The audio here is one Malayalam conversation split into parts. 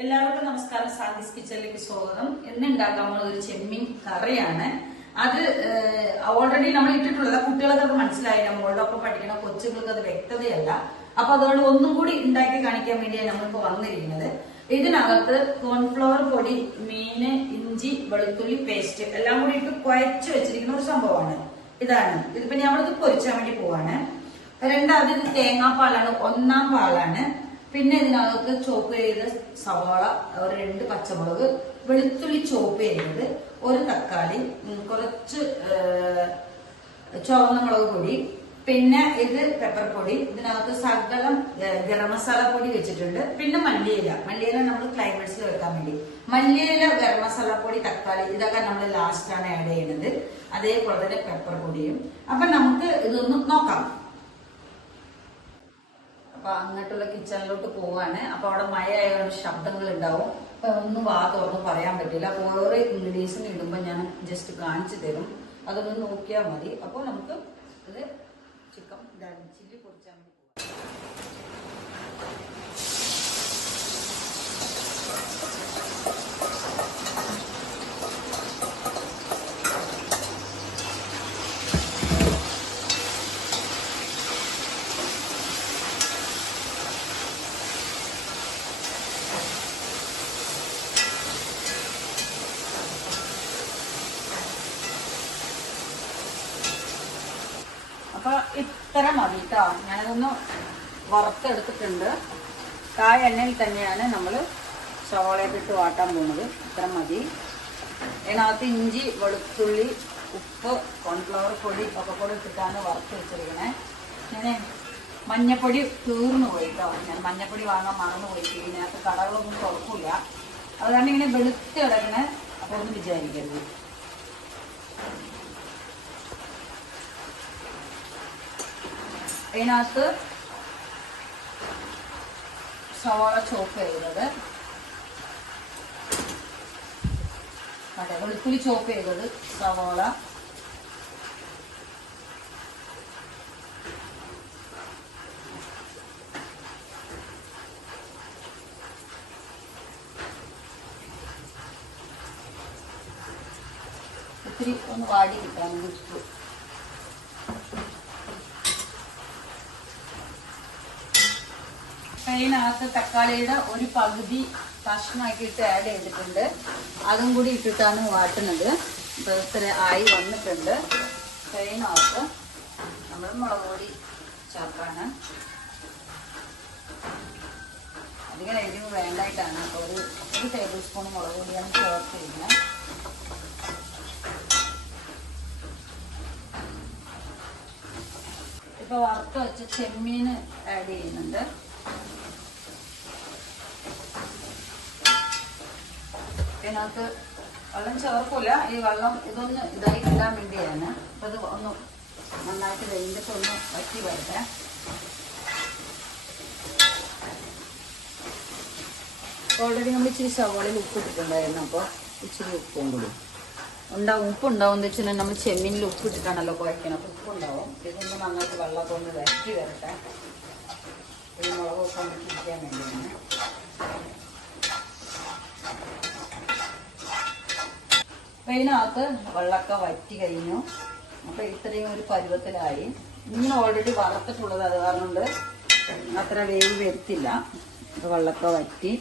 എല്ലാവർക്കും നമസ്കാരം. സാന്തിസ് കിച്ചണിലേക്ക് സ്വാഗതം. ഇന്ന് ഉണ്ടാക്കാൻ പോകുന്നത് ഒരു ചെമ്മീൻ കറിയാണ്. അത് ഓൾറെഡി നമ്മൾ ഇട്ടിട്ടുള്ളത് കുട്ടികൾക്ക് മനസ്സിലായില്ല. നമ്മളുടെ ഒപ്പം പഠിക്കുന്ന കൊച്ചുങ്ങൾക്ക് അത് വ്യക്തതയല്ല. അപ്പൊ അതുകൊണ്ട് ഒന്നും കൂടി ഉണ്ടാക്കി കാണിക്കാൻ വേണ്ടിയാണ് നമ്മളിപ്പോ വന്നിരിക്കുന്നത്. ഇതിനകത്ത് കോൺഫ്ലവർ പൊടി, മീന്, ഇഞ്ചി, വെളുത്തുള്ളി പേസ്റ്റ് എല്ലാം കൂടി ഇട്ട് കുഴച്ച് വെച്ചിരിക്കുന്ന ഒരു സംഭവമാണ്. ഇതിപ്പോ നമ്മളിത് പൊരിച്ചാൻ വേണ്ടി പോവാണ്. രണ്ടാമത് ഇത് തേങ്ങാപ്പാലാണ്, ഒന്നാം പാലാണ്. പിന്നെ ഇതിനകത്ത് ചോപ്പ് ചെയ്ത സവാള, ഒരു 2 പച്ചമുളക്, വെളുത്തുള്ളി ചോപ്പ് ചെയ്തത്, ഒരു തക്കാളി, കുറച്ച് ചുവന്ന മുളക് പൊടി, പിന്നെ ഇത് പെപ്പർ പൊടി, ഇതിനകത്ത് സകലം ഗരം മസാല പൊടി വെച്ചിട്ടുണ്ട്. പിന്നെ മല്ലിയില നമ്മൾ ക്ലൈമറ്റ്സിൽ വെക്കാൻ വേണ്ടി മല്ലിയില, ഗരം മസാല പൊടി, തക്കാളി ഇതൊക്കെ നമ്മൾ ലാസ്റ്റാണ് ആഡ് ചെയ്യുന്നത്. അതേപോലെ തന്നെ പെപ്പർ പൊടിയും. അപ്പൊ നമുക്ക് ഇതൊന്ന് നോക്കാം. അപ്പൊ അങ്ങോട്ടുള്ള കിച്ചണിലോട്ട് പോവാണ്. അപ്പൊ അവിടെ മഴ ആയതുകൊണ്ട് ശബ്ദങ്ങൾ ഉണ്ടാവും. അപ്പൊ ഒന്നും തുറന്ന് പറയാൻ പറ്റില്ല. അപ്പൊ ഓരോ ഇൻഗ്രീഡിയൻസിന് ഇടുമ്പോ ഞാൻ ജസ്റ്റ് കാണിച്ചു തരും, അതൊന്ന് നോക്കിയാൽ മതി. അപ്പൊ നമുക്ക് ഇത് ചിക്കൻ ചില്ലി പൊടിച്ചാൽ മതി. അപ്പൊ ഇത്ര മതി കേട്ടോ. ഞാനതൊന്ന് വറുത്തെടുത്തിട്ടുണ്ട്. എണ്ണയിൽ തന്നെയാണ് നമ്മൾ സവാളയൊക്കെ ഇട്ട് വാട്ടാൻ പോകുന്നത്. ഇത്ര മതി. അതിനകത്ത് ഇഞ്ചി, വെളുത്തുള്ളി, ഉപ്പ്, കോൺഫ്ലവർ പൊടി ഒക്കെ കൂടെ ഇട്ടിട്ടാണ് വറുത്ത് വെച്ചിരിക്കണേ. ഞാൻ മഞ്ഞപ്പൊടി തീർന്നു പോയി കേട്ടോ. ഞാൻ മഞ്ഞപ്പൊടി വാങ്ങാൻ മറന്നുപോയി. ഇതിനകത്ത് കടകളൊന്നും തുറക്കില്ല. അത് കാരണം ഇങ്ങനെ വെളുത്ത് കിടക്കണേ. അപ്പോൾ ഒന്നും വിചാരിക്കരുത്. അതിനകത്ത് സവാള ചോപ്പ് ചെയ്തത്, വെളുത്തുള്ളി ചോപ്പ് ചെയ്തത്, സവാള, ഇത്തിരി ഒന്ന് വാടി കിട്ടാൻ ഉപ്പ്, അതിനകത്ത് തക്കാളിയുടെ ഒരു പകുതി കഷ്ണമാക്കിയിട്ട് ആഡ് ചെയ്തിട്ടുണ്ട്. അതും കൂടി ഇട്ടിട്ടാണ് വാട്ടുന്നത്. ഇപ്പൊ ഇത്ര ആയി വന്നിട്ടുണ്ട്. അതിനകത്ത് നമ്മൾ മുളക് പൊടി ചേർക്കാണ്. അധികം എരിവ് വേണ്ടായിട്ടാണ്. അപ്പോൾ ഒരു ടേബിൾ സ്പൂൺ മുളക് പൊടിയാണ് ചേർത്തിരിക്കുന്നത്. ഇപ്പൊ വറുത്ത് വെച്ച ചെമ്മീൻ ആഡ് ചെയ്യുന്നുണ്ട്. ഇതിനകത്ത് വെള്ളം ചേർക്കില്ല. ഈ വെള്ളം ഇതൊന്ന് ഇതായി കിട്ടാൻ വേണ്ടിയാണ്. അപ്പൊ ഇത് ഒന്ന് നന്നായിട്ട് വെന്തിട്ട് ഒന്ന് വറ്റി വരട്ടെ. ഓൾറെഡി നമ്മൾ ഇച്ചിരി സവാളയിൽ ഉപ്പ് ഇട്ടിട്ടുണ്ടായിരുന്നു. അപ്പോൾ ഇച്ചിരി ഉപ്പും കൂടി ഉപ്പുണ്ടാവും എന്ന് വെച്ചാൽ നമ്മൾ ചെമ്മീനിൽ ഉപ്പ് ഇട്ടിട്ടാണല്ലോ കുഴക്കണം. അപ്പോൾ ഉപ്പുണ്ടാവും. ഇതൊന്ന് നന്നായിട്ട് വെള്ളമൊക്കെ ഒന്ന് വരട്ടി വരട്ടെ. ഈ മുളകൊക്കെ ഒന്ന് ഇരിക്കാൻ വേണ്ടിയാണ്. അപ്പം ഇതിനകത്ത് വെള്ളമൊക്കെ വറ്റി കഴിഞ്ഞു. അപ്പം ഇത്രയും ഒരു പരുവത്തിലായി. ഇങ്ങനെ ഓൾറെഡി വറുത്തിട്ടുള്ളത് അത് കാരണം കൊണ്ട് അത്ര വേവ് വരുത്തില്ല. വെള്ളമൊക്കെ വറ്റി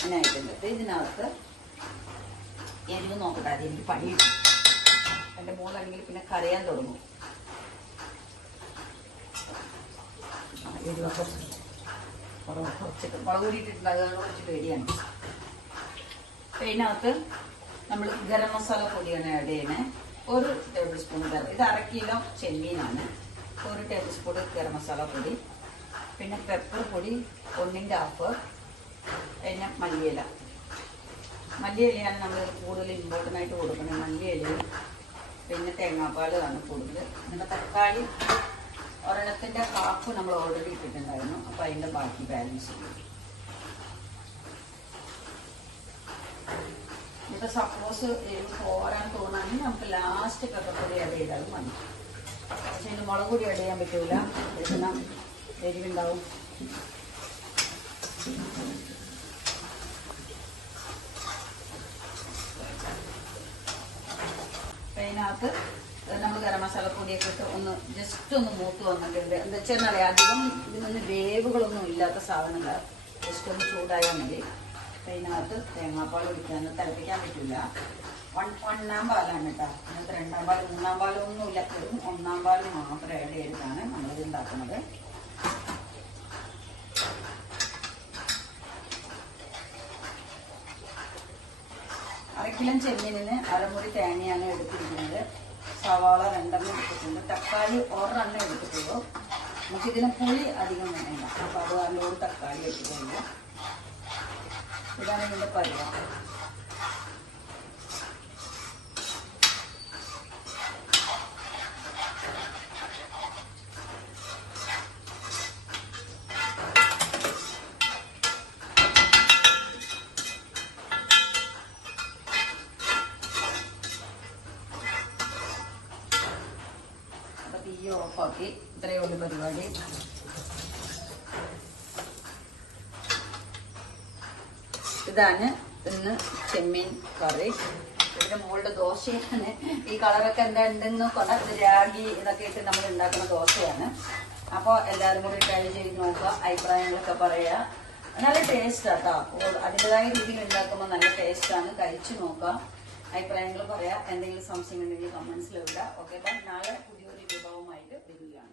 അങ്ങനെ ആയിട്ടുണ്ട്. ഇതിനകത്ത് എരിവ് നോക്കട്ടെ. അത് എനിക്ക് പണിയിട്ടു. എൻ്റെ മോളാണെങ്കിൽ പിന്നെ കരയാൻ തുടങ്ങും. എരിവൊക്കെ കുറച്ചിട്ട് മുളക് കൂടിയിട്ടിട്ടുണ്ട്. അത് കുറച്ച് പേടിയാണ്. അപ്പം ഇതിനകത്ത് നമ്മൾ ഗരം മസാല പൊടിയാണ് ആഡ് ചെയ്യുന്നത്. 1 ടേബിൾ സ്പൂൺ ഇത് 1/2 കിലോ ചെമ്മീനാണ്. 1 ടേബിൾ സ്പൂൺ ഗരം മസാല പൊടി, പിന്നെ പെപ്പർ പൊടി 1/2 കപ്പ്, പിന്നെ മല്ലിയിലയാണ് നമ്മൾ കൂടുതൽ ഇമ്പോർട്ടൻ്റ് ആയിട്ട് കൊടുക്കുന്നത്. മല്ലിയിലയും പിന്നെ തേങ്ങാപ്പാലാണ് കൂടുതൽ. പിന്നെ തക്കാളി ഒരെണ്ണത്തിൻ്റെ ഹാഫ് നമ്മൾ ഓൾറെഡി ഇട്ടിട്ടുണ്ടായിരുന്നു. അപ്പോൾ അതിൻ്റെ ബാക്കി ബാലൻസ് ചെയ്യും. ഇപ്പൊ സപ്പോസ് എരിവ് പോരാൻ തോന്നുകയാണെങ്കിൽ നമുക്ക് ലാസ്റ്റ് പെപ്പർ പൊടി ആഡ് ചെയ്താലും മതി. പക്ഷെ ഇതിന് മുളക് പൊടി ആഡ് ചെയ്യാൻ പറ്റൂല. ഇതിന് എരിവുണ്ടാവും. അതിനകത്ത് നമ്മൾ ഗരം മസാല പൊടിയൊക്കെ ഇട്ട് ഒന്ന് ജസ്റ്റ് ഒന്ന് മൂത്ത് വന്നിട്ടുണ്ട്. എന്താ വെച്ചാൽ അധികം ഇതിനൊന്ന് വേവുകളൊന്നും ഇല്ലാത്ത സാധനങ്ങൾ, ജസ്റ്റ് ഒന്ന് ചൂടായാൽ മതി. അതിനകത്ത് തേങ്ങാപ്പാൽ ഒഴിക്കാൻ തിളപ്പിക്കാൻ പറ്റില്ല. ഒന്നാം പാലാണ് കേട്ടോ. അതിനകത്ത് രണ്ടാം പാൽ മൂന്നാം പാലൊന്നും ഇല്ല, വെറും ഒന്നാം പാൽ മാത്രം ആഡ് ചെയ്തിട്ടാണ് നമ്മളിത് ഉണ്ടാക്കുന്നത്. അരക്കിലം ചെമ്മീനിന് അരമുറി തേങ്ങയാണ് എടുത്തിരിക്കുന്നത്. സവാള 2 എടുത്തിട്ടുണ്ട്. തക്കാളി 1 എടുത്തിട്ടുള്ളൂ. നമുക്കിതിന് പുളി അധികം വേണ്ട, അപ്പോൾ അത് നല്ലോണം തക്കാളി വെച്ചിട്ടുണ്ട്. ഇതാണ് ഇതിൻ്റെ പരിപാടി. തീ ഓഫാക്കി. ഇത്രയേ ഉള്ളൂ പരിപാടി. ഇതാണ് ഇന്ന് ചെമ്മീൻ കറി. ഇതിന്റെ മുകളിലെ ദോശയാണ്. ഈ കളറൊക്കെ എന്താ ഉണ്ടെന്ന് കൊണ്ടത് രാഗി ഇതൊക്കെ ഇട്ട് നമ്മൾ ഉണ്ടാക്കുന്ന ദോശയാണ്. അപ്പോൾ എല്ലാവരും കൂടി ട്രൈ ചെയ്ത് നോക്കുക, അഭിപ്രായങ്ങളൊക്കെ പറയുക. നല്ല ടേസ്റ്റാട്ടോ. അതിൻ്റെതായ രീതിയിൽ ഉണ്ടാക്കുമ്പോൾ നല്ല ടേസ്റ്റാണ്. കഴിച്ചു നോക്കുക, അഭിപ്രായങ്ങൾ പറയാം. എന്തെങ്കിലും സംശയം ഉണ്ടെങ്കിൽ കമന്റ്സിൽ ഇടുക. ഓക്കെ, നാളെ പുതിയൊരു വിഭവമായിട്ട് വരികയാണ്.